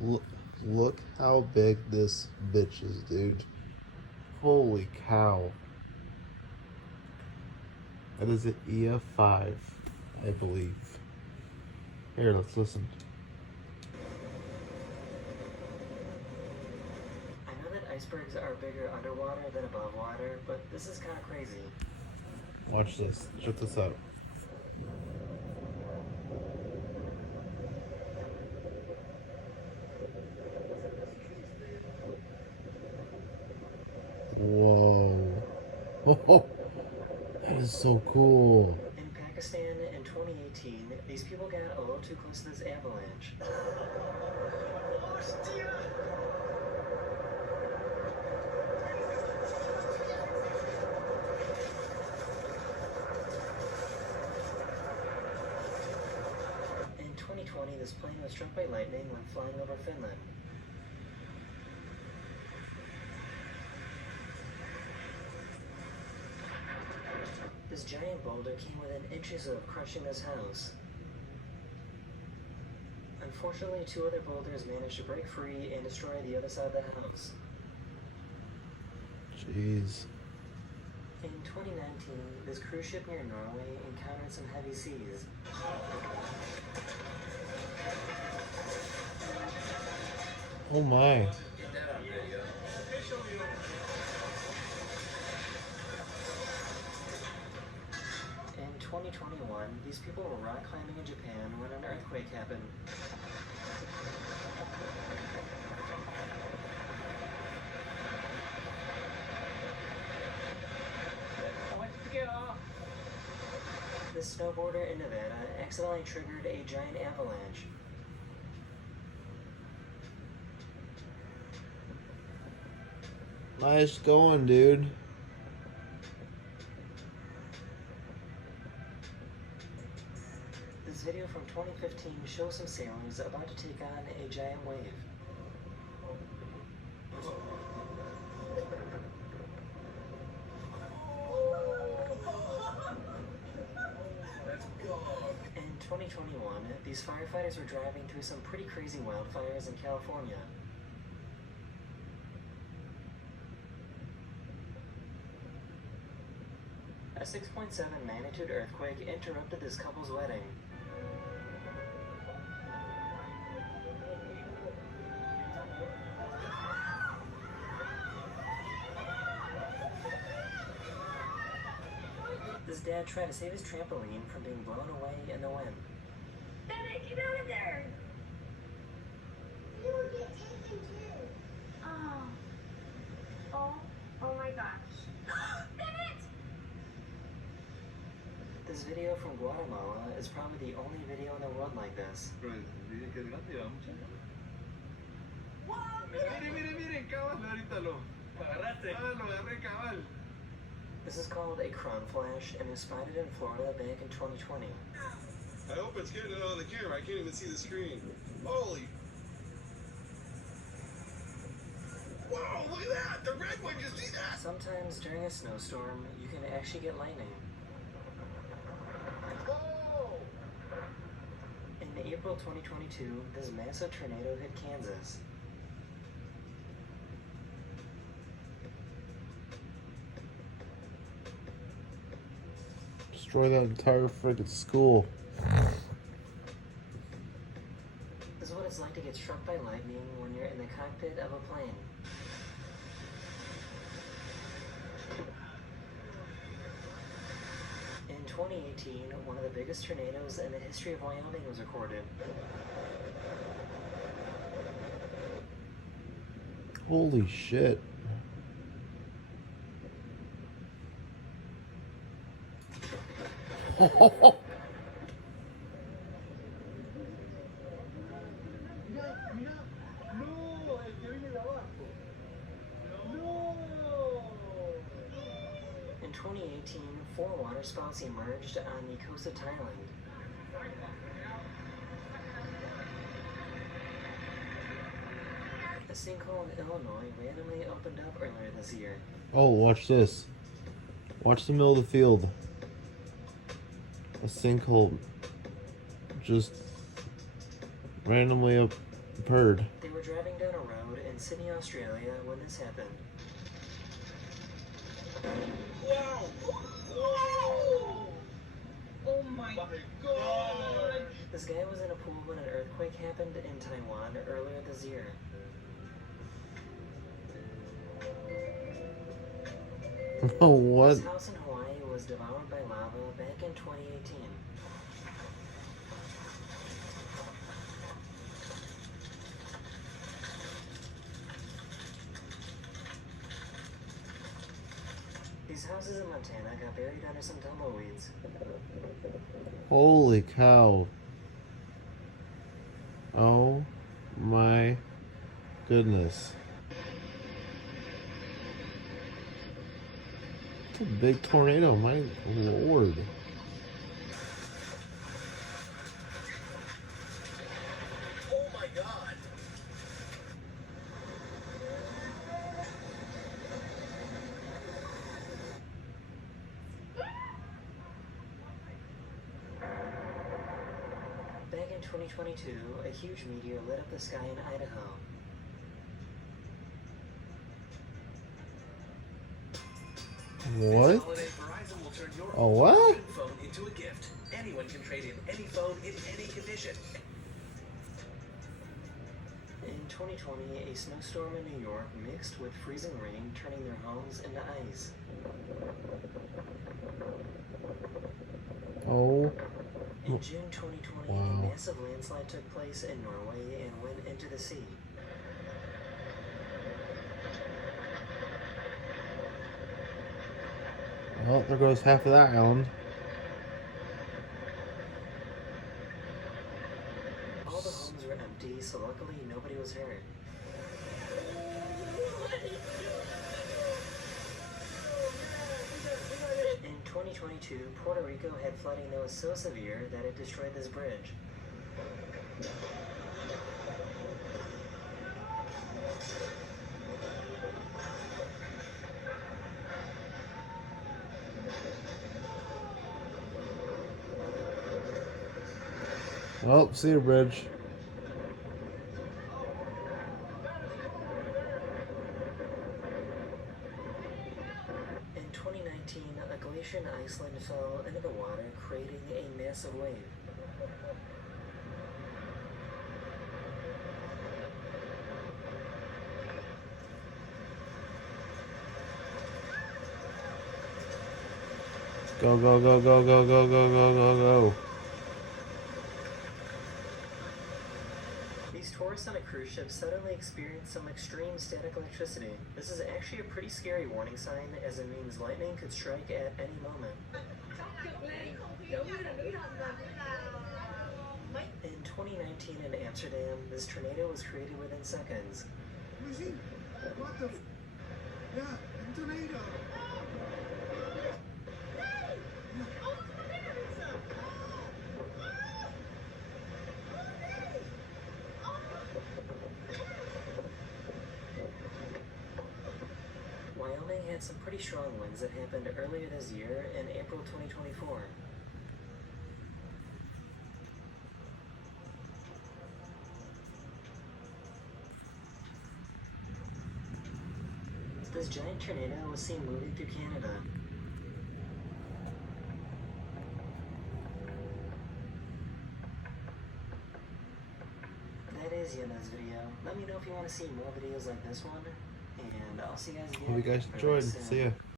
Look, look how big this bitch is, dude. Holy cow. That is an EF5, I believe. Here, let's listen. I know that icebergs are bigger underwater than above water, but this is kind of crazy. Watch this. Check this out. Whoa. Oh, that is so cool. In Pakistan in 2018, these people got a little too close to this avalanche. In 2020, this plane was struck by lightning when flying over Finland. This giant boulder came within inches of crushing this house. Unfortunately, two other boulders managed to break free and destroy the other side of the house. Jeez. In 2019, this cruise ship near Norway encountered some heavy seas. Oh my. In 2021, these people were rock climbing in Japan when an earthquake happened. This snowboarder in Nevada accidentally triggered a giant avalanche. Nice going, dude. This video from 2015 shows some sailors about to take on a giant wave. In 2021, these firefighters were driving through some pretty crazy wildfires in California. A 6.7 magnitude earthquake interrupted this couple's wedding. This dad tried to save his trampoline from being blown away in the wind. Bennett, get out of there! You will get taken too. Oh my gosh. Bennett! This video from Guatemala is probably the only video in the world like this. Miren, cabal, ahorita lo agarraste. Ah, lo agarré cabal. This is called a crown flash and was spotted in Florida back in 2020. I hope it's getting it on the camera. I can't even see the screen. Holy. Whoa, look at that! The red one, you see that? Sometimes during a snowstorm, you can actually get lightning. Whoa! In April 2022, this massive tornado hit Kansas. Destroy that entire friggin' school. This is what it's like to get struck by lightning when you're in the cockpit of a plane. In 2018, one of the biggest tornadoes in the history of Wyoming was recorded. Holy shit. No, el que viene de abajo. No. In 2018, 4 waterspouts emerged on the coast of Thailand. A sinkhole in Illinois randomly opened up earlier this year. Oh, watch this. Watch the middle of the field. A sinkhole just randomly bird. They were driving down a road in Sydney, Australia when this happened. Wow! Wow! Oh my god! This guy was in a pool when an earthquake happened in Taiwan earlier this year. Oh, what? His house in Hawaii was devoured by lava back in 2018. These houses in Montana got buried under some tumbleweeds. Holy cow. Oh my goodness. It's a big tornado, my lord. Oh my god! Back in 2022, a huge meteor lit up the sky in Idaho. What? Holiday, Verizon will turn your Oh, what? phone into a gift. Anyone can trade in any phone in any condition. In 2020, a snowstorm in New York mixed with freezing rain, turning their homes into ice. Oh, In June 2020, Wow. a massive landslide took place in Norway and went into the sea. well, there goes half of that island. All the homes were empty, so luckily nobody was hurt. In 2022, Puerto Rico had flooding that was so severe that it destroyed this bridge. Oh, see you, bridge. In 2019, a glacier in Iceland fell into the water, creating a massive wave. Go, go, go, go, go, go, go, go, go, go. These tourists on a cruise ship suddenly experienced some extreme static electricity. This is actually a pretty scary warning sign, as it means lightning could strike at any moment. In 2019 in Amsterdam, this tornado was created within seconds. What the? Yeah, a tornado. Wyoming had some pretty strong winds that happened earlier this year in April 2024. This giant tornado was seen moving through Canada. That is Yenna's video. Let me know if you want to see more videos like this one, and I'll see you guys again. Hope you guys very enjoyed. soon. See ya.